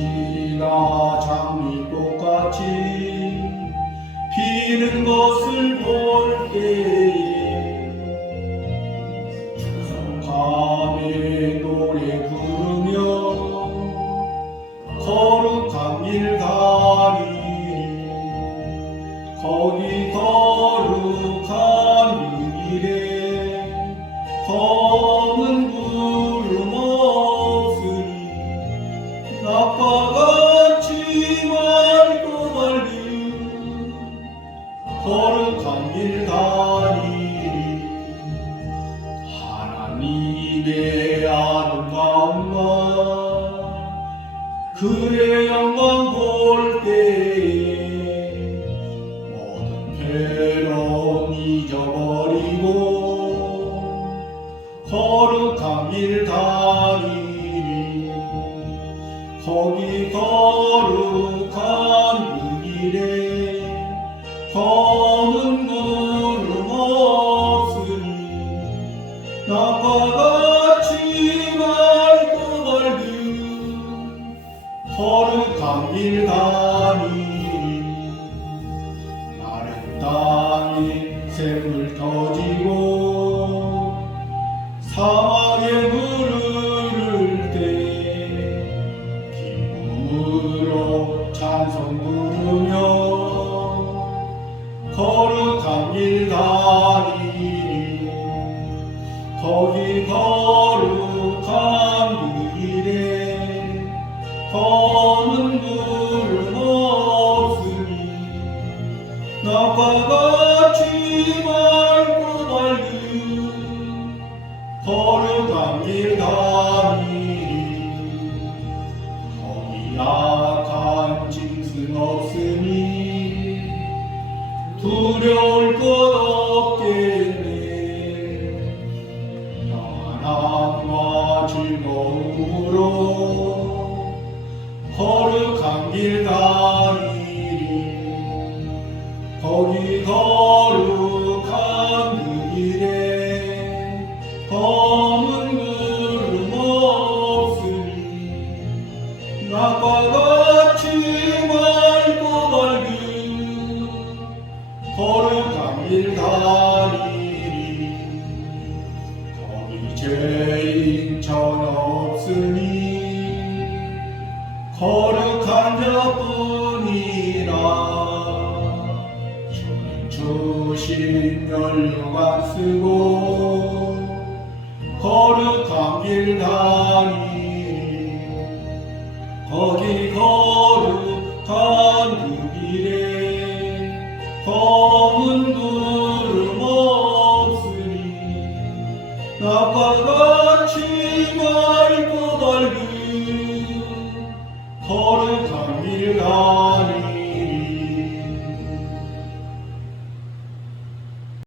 지나 장미꽃같이 피는 것을 볼 때에 밤에 노래 부르며 거룩한 길 가리니 거기 하나님의 아름다움과 그의 영광 볼 때에 모든 괴로움 잊어버리고 거룩한 길 가리니 거기 거룩한 그 길에 검 기쁨으로 찬송 부르며 거룩한 길 가리니 거기 거룩한 그 길에 검은 구름 없으니 나와 같이 맑고 밝은 거룩한 길 가니 즐거움으로 거룩한 길 가리니 거기 거룩한 그 길에 검은 구름 없으니 나와 같이 맑고 밝은 거룩한 길 가리 인 전혀 없으니 거룩한 자뿐이라. 주님 주신 연료가 쓰고 거룩한 길 가니. 거기 거 나과 같이 날 떠날리 걸을 당밀다